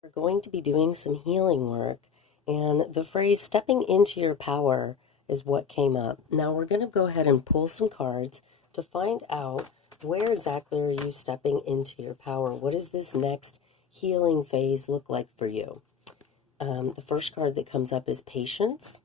We're going to be doing some healing work, and the phrase stepping into your power is what came up. Now we're going to go ahead and pull some cards to find out where exactly are you stepping into your power. What does this next healing phase look like for you? The first card that comes up is patience.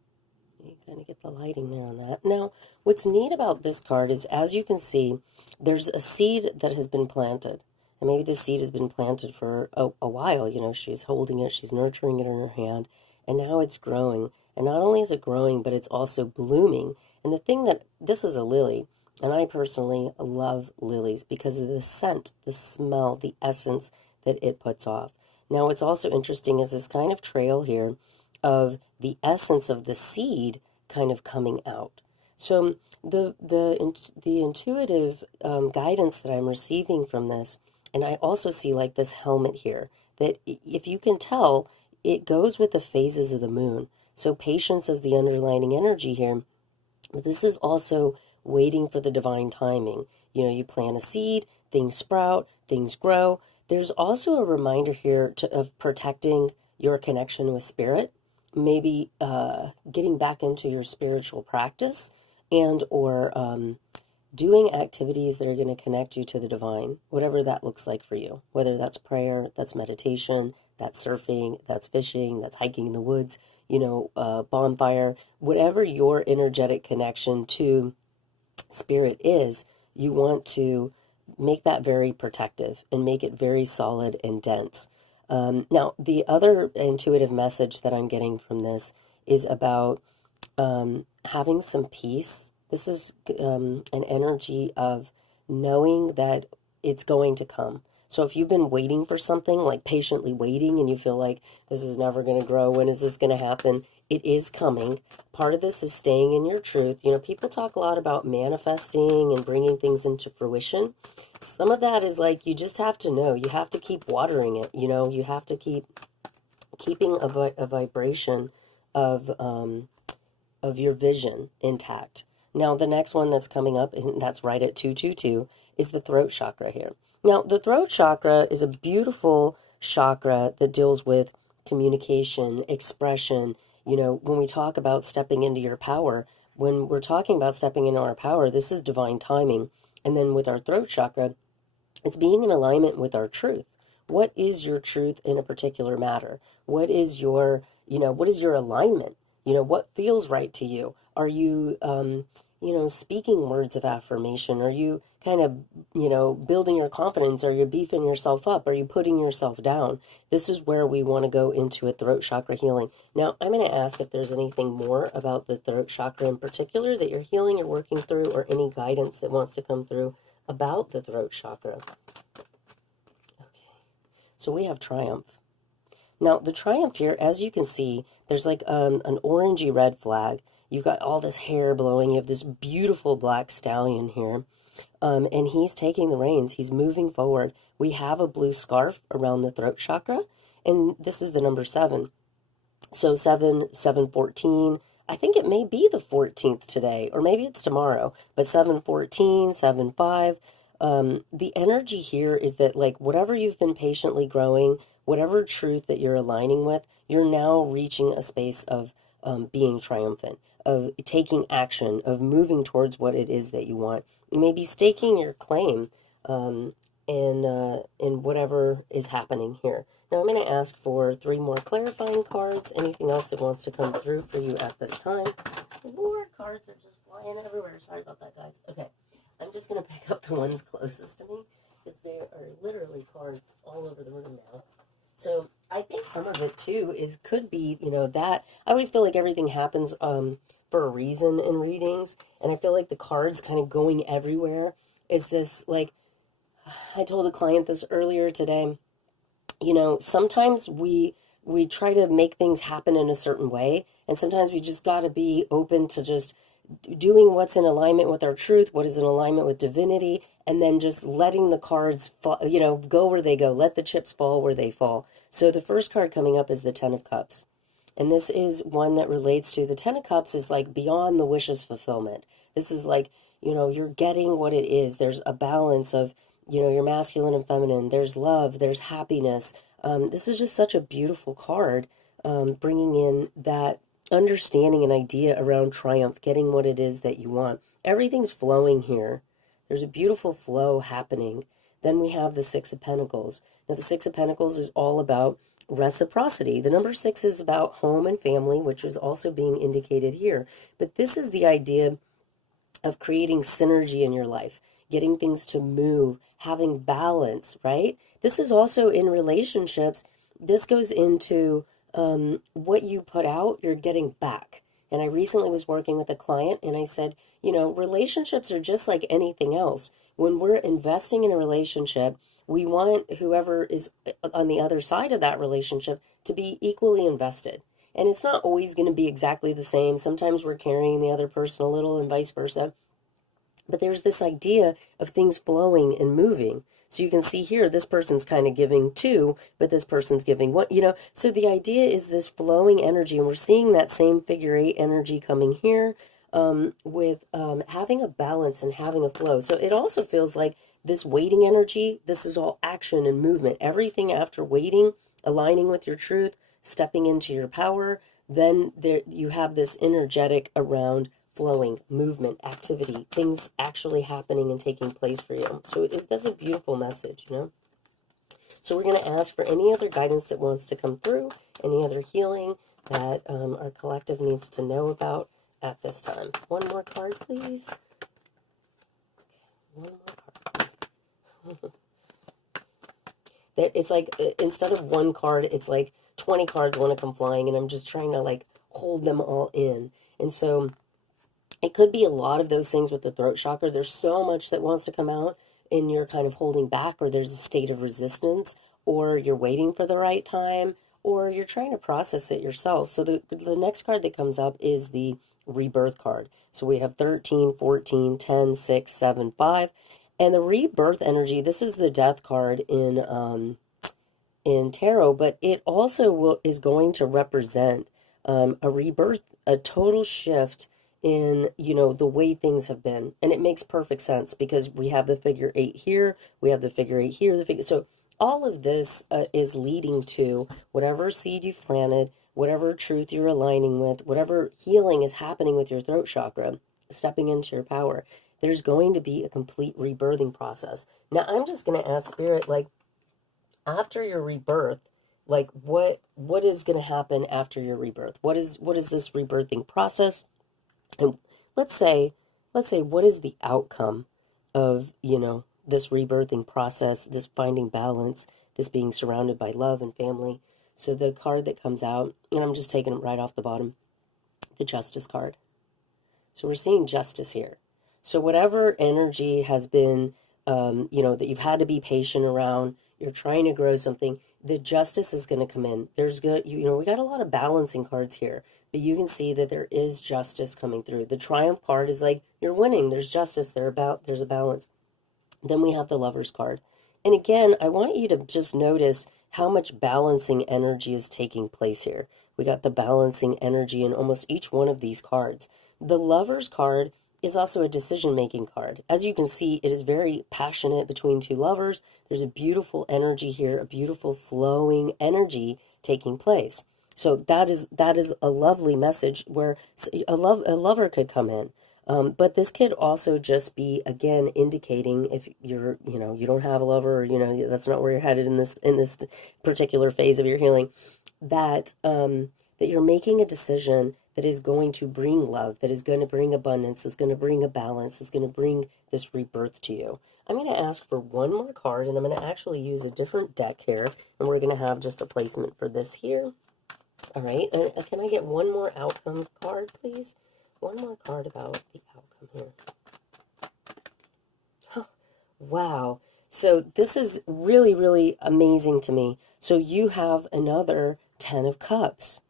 You kind of get the lighting there on that. Now, what's neat about this card is, as you can see, there's a seed that has been planted. And maybe the seed has been planted for a while. You know, she's holding it, she's nurturing it in her hand, and now it's growing. And not only is it growing, but it's also blooming. And the thing that, this is a lily, and I personally love lilies because of the scent, the smell, the essence that it puts off. Now, what's also interesting is this kind of trail here of the essence of the seed kind of coming out. So the intuitive guidance that I'm receiving from this, and I also see like this helmet here, that if you can tell, it goes with the phases of the moon. So patience is the underlining energy here, but this is also waiting for the divine timing. You know, you plant a seed, things sprout, things grow. There's also a reminder here of protecting your connection with spirit, maybe getting back into your spiritual practice, and or doing activities that are going to connect you to the divine, whatever that looks like for you, whether that's prayer, that's meditation, that's surfing, that's fishing, that's hiking in the woods, you know, bonfire, whatever your energetic connection to spirit is, you want to make that very protective and make it very solid and dense. Now, the other intuitive message that I'm getting from this is about having some peace. This is an energy of knowing that it's going to come. So if you've been waiting for something, like patiently waiting, and you feel like this is never going to grow, when is this going to happen? It is coming. Part of this is staying in your truth. You know, people talk a lot about manifesting and bringing things into fruition. Some of that is like, you just have to know. You have to keep watering it. You know, you have to keeping a vibration of your vision intact. Now, the next one that's coming up, and that's right at 222, is the throat chakra here. Now, the throat chakra is a beautiful chakra that deals with communication, expression. You know, when we talk about stepping into your power, when we're talking about stepping into our power, this is divine timing. And then with our throat chakra, it's being in alignment with our truth. What is your truth in a particular matter? What is your, what is your alignment? You know, what feels right to you? Are you, speaking words of affirmation? Are you kind of, building your confidence? Are you beefing yourself up? Are you putting yourself down? This is where we want to go into a throat chakra healing. Now, I'm going to ask if there's anything more about the throat chakra in particular that you're healing or working through, or any guidance that wants to come through about the throat chakra. Okay, so we have triumph. Now, the triumph here, as you can see, there's like an orangey red flag. You've got all this hair blowing. You have this beautiful black stallion here. And he's taking the reins. He's moving forward. We have a blue scarf around the throat chakra. And this is the number 7. So 7, 714. I think it may be the 14th today, or maybe it's tomorrow. But 714, 75. The energy here is that, like, whatever you've been patiently growing, whatever truth that you're aligning with, you're now reaching a space of being triumphant, of taking action, of moving towards what it is that you want. You may be staking your claim in whatever is happening here. Now I'm going to ask for 3 more clarifying cards. Anything else that wants to come through for you at this time? More cards are just flying everywhere. Sorry about that, guys. Okay, I'm just going to pick up the ones closest to me, because there are literally cards all over the room now. So I think some of it too could be, that I always feel like everything happens for a reason in readings, and I feel like the cards kind of going everywhere is this, like, I told a client this earlier today. Sometimes we try to make things happen in a certain way, and sometimes we just got to be open to just doing what's in alignment with our truth, what is in alignment with divinity, and then just letting the cards fall, go where they go. Let the chips fall where they fall. So the first card coming up is the 10 of Cups. And this is one that relates to, the 10 of Cups is like beyond the wishes fulfillment. This is like, you're getting what it is. There's a balance of, your masculine and feminine. There's love, there's happiness, This is just such a beautiful card, bringing in that understanding and idea around triumph, getting what it is that you want. Everything's flowing here. There's a beautiful flow happening. Then we have the Six of Pentacles. Now, the Six of Pentacles is all about reciprocity. The number 6 is about home and family, which is also being indicated here. But this is the idea of creating synergy in your life, getting things to move, having balance, right? This is also in relationships. This goes into what you put out, you're getting back. And I recently was working with a client and I said, relationships are just like anything else. When we're investing in a relationship, we want whoever is on the other side of that relationship to be equally invested. And it's not always going to be exactly the same. Sometimes we're carrying the other person a little and vice versa. But there's this idea of things flowing and moving. So you can see here, this person's kind of giving 2, but this person's giving 1, So the idea is this flowing energy, and we're seeing that same figure 8 energy coming here with having a balance and having a flow. So it also feels like this waiting energy, this is all action and movement. Everything after waiting, aligning with your truth, stepping into your power, then there you have this energetic around flowing, movement, activity, things actually happening and taking place for you. So that's a beautiful message, So we're going to ask for any other guidance that wants to come through, any other healing that our collective needs to know about at this time. One more card, please. One more card, please. It's like, instead of one card, it's like 20 cards want to come flying, and I'm just trying to, like, hold them all in. And so it could be a lot of those things with the throat chakra. There's so much that wants to come out, and you're kind of holding back, or there's a state of resistance, or you're waiting for the right time, or you're trying to process it yourself. So the next card that comes up is the rebirth card. So we have 13, 14, 10, 6, 7, 5. And the rebirth energy, this is the death card in tarot, but it also is going to represent a rebirth, a total shift in, the way things have been. And it makes perfect sense because we have the figure 8 here, we have the figure 8 here, so all of this is leading to whatever seed you've planted, whatever truth you're aligning with, whatever healing is happening with your throat chakra, stepping into your power. There's going to be a complete rebirthing process. Now, I'm just going to ask Spirit, like, after your rebirth, like, what is going to happen after your rebirth? What is this rebirthing process? And let's say, what is the outcome of, this rebirthing process, this finding balance, this being surrounded by love and family? So the card that comes out, and I'm just taking it right off the bottom, the Justice card. So we're seeing justice here. So whatever energy has been, that you've had to be patient around, you're trying to grow something, the justice is going to come in. There's good, we got a lot of balancing cards here, but you can see that there is justice coming through. The Triumph card is like, you're winning. There's justice. There's a balance. Then we have the Lovers card. And again, I want you to just notice how much balancing energy is taking place here. We got the balancing energy in almost each one of these cards. The Lovers card is also a decision-making card. As you can see, it is very passionate between two lovers. There's a beautiful energy here, a beautiful flowing energy taking place. So that is a lovely message where a lover could come in. But this could also just be, again, indicating if you're, you don't have a lover, or, that's not where you're headed in this particular phase of your healing, that that you're making a decision that is going to bring love, that is going to bring abundance, is going to bring a balance, is going to bring this rebirth to you. I'm going to ask for one more card, and I'm going to actually use a different deck here, and we're going to have just a placement for this here. All right, and can I get one more outcome card, please? One more card about the outcome here. Oh, wow. So this is really, really amazing to me. So you have another 10 of Cups.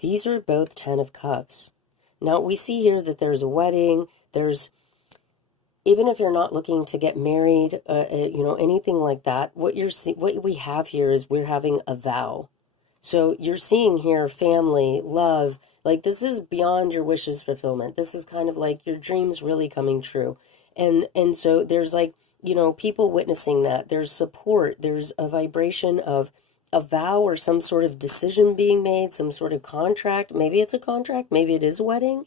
These are both 10 of Cups. Now, we see here that there's a wedding. There's, even if you're not looking to get married, anything like that, what we have here is we're having a vow. So you're seeing here family, love, like this is beyond your wishes fulfillment. This is kind of like your dreams really coming true. And so there's like, people witnessing that. There's support. There's a vibration of a vow or some sort of decision being made, some sort of contract. Maybe it's a contract, maybe it is a wedding.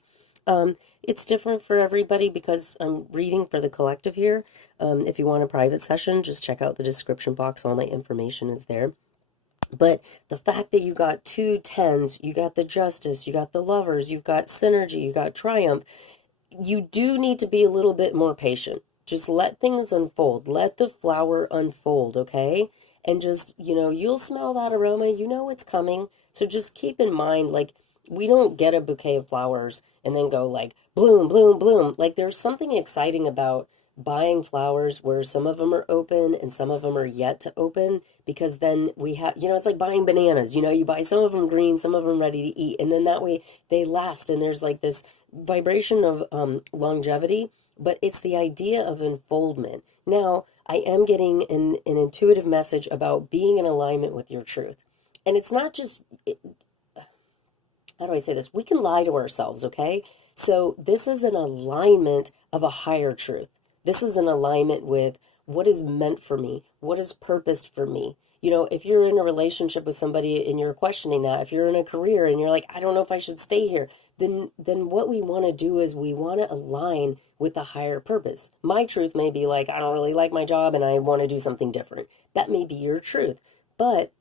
It's different for everybody because I'm reading for the collective here. If you want a private session, just check out the description box. All my information is there. But the fact that you got 2 tens, you got the Justice, you got the Lovers, you've got Synergy, you got Triumph, you do need to be a little bit more patient. Just let things unfold. Let the flower unfold, okay? And just, you'll smell that aroma. You know it's coming. So just keep in mind, like, we don't get a bouquet of flowers and then go like, bloom, bloom, bloom. Like, there's something exciting about buying flowers where some of them are open and some of them are yet to open, because then we have, it's like buying bananas. You buy some of them green, some of them ready to eat, and then that way they last, and there's like this vibration of longevity, but it's the idea of unfoldment. Now, I am getting an intuitive message about being in alignment with your truth. And it's not just, how do I say this? We can lie to ourselves, okay? So this is an alignment of a higher truth. This is an alignment with what is meant for me, what is purposed for me. If you're in a relationship with somebody and you're questioning that, if you're in a career and you're like, I don't know if I should stay here, then what we want to do is we want to align with a higher purpose. My truth may be like, I don't really like my job and I want to do something different. That may be your truth. But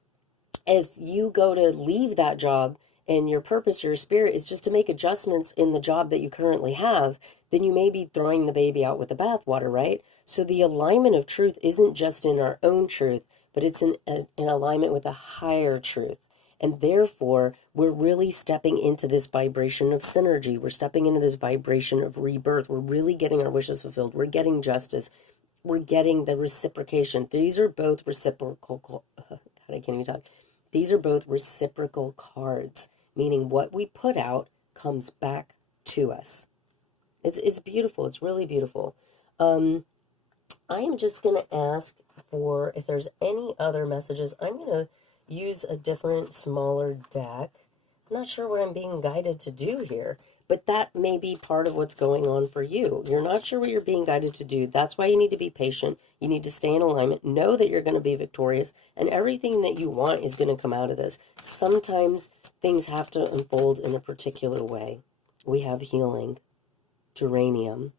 if you go to leave that job and your purpose, your spirit is just to make adjustments in the job that you currently have, then you may be throwing the baby out with the bathwater, right? So the alignment of truth isn't just in our own truth, but it's in alignment with a higher truth. And therefore, we're really stepping into this vibration of synergy. We're stepping into this vibration of rebirth. We're really getting our wishes fulfilled. We're getting justice. We're getting the reciprocation. These are both reciprocal. God, I can't even talk. These are both reciprocal cards, meaning what we put out comes back to us. It's beautiful. It's really beautiful. I am just going to ask for if there's any other messages. I'm going to use a different, smaller deck. I'm not sure what I'm being guided to do here, but that may be part of what's going on for you. You're not sure what you're being guided to do. That's why you need to be patient. You need to stay in alignment. Know that you're going to be victorious, and everything that you want is going to come out of this. Sometimes things have to unfold in a particular way. We have healing. Geranium.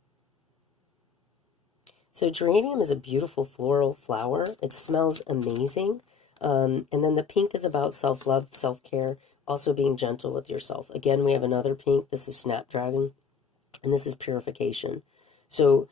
So geranium is a beautiful floral flower. It smells amazing. And then the pink is about self-love, self-care, also being gentle with yourself. Again, we have another pink. This is Snapdragon, and this is purification. So,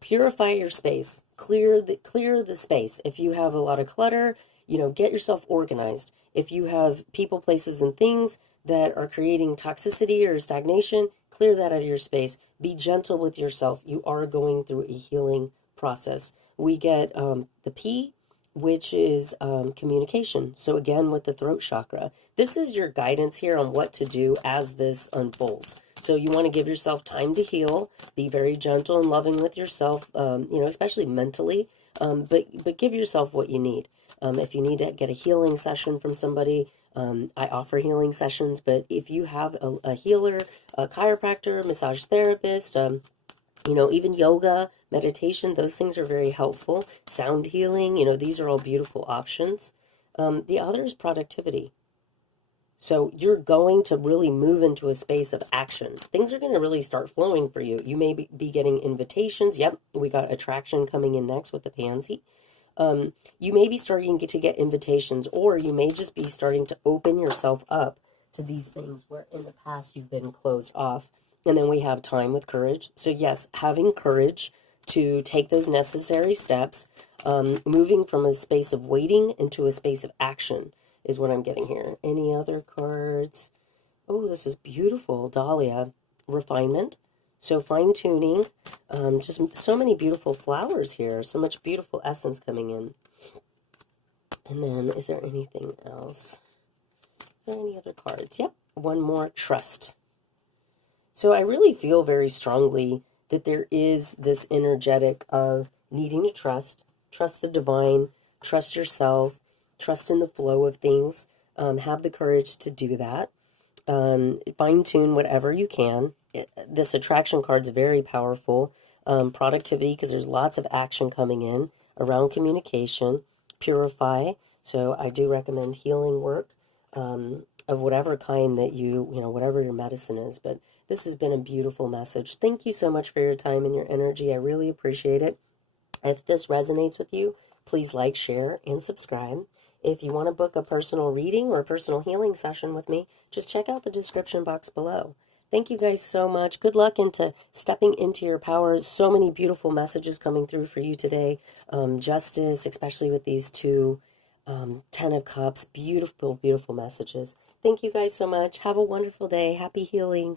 purify your space. Clear the space. If you have a lot of clutter, get yourself organized. If you have people, places, and things that are creating toxicity or stagnation, clear that out of your space. Be gentle with yourself. You are going through a healing process. We get the P, which is communication. So again, with the throat chakra, this is your guidance here on what to do as this unfolds. So you want to give yourself time to heal. Be very gentle and loving with yourself, especially mentally. But give yourself what you need. If you need to get a healing session from somebody, I offer healing sessions. But if you have a healer, a chiropractor, massage therapist, even yoga, meditation, those things are very helpful. Sound healing, these are all beautiful options. The other is productivity. So you're going to really move into a space of action. Things are going to really start flowing for you. You may be getting invitations. Yep, we got attraction coming in next with the pansy. You may be starting to get invitations, or you may just be starting to open yourself up to these things where in the past you've been closed off. And then we have time with courage. So yes, having courage to take those necessary steps, moving from a space of waiting into a space of action is what I'm getting here. Any other cards? Oh, this is beautiful. Dahlia, refinement. So fine-tuning. Just so many beautiful flowers here. So much beautiful essence coming in. And then, is there anything else? Is there any other cards? Yep. One more. Trust. So I really feel very strongly that there is this energetic of needing to trust the divine, trust yourself, trust in the flow of things, have the courage to do that, fine-tune whatever you can. This attraction card is very powerful. Productivity, because there's lots of action coming in around communication. Purify. So I do recommend healing work of whatever kind that whatever your medicine is. But this has been a beautiful message. Thank you so much for your time and your energy. I really appreciate it. If this resonates with you, please like, share, and subscribe. If you want to book a personal reading or a personal healing session with me, just check out the description box below. Thank you guys so much. Good luck into stepping into your power. So many beautiful messages coming through for you today. Justice, especially with these two Ten of Cups. Beautiful, beautiful messages. Thank you guys so much. Have a wonderful day. Happy healing.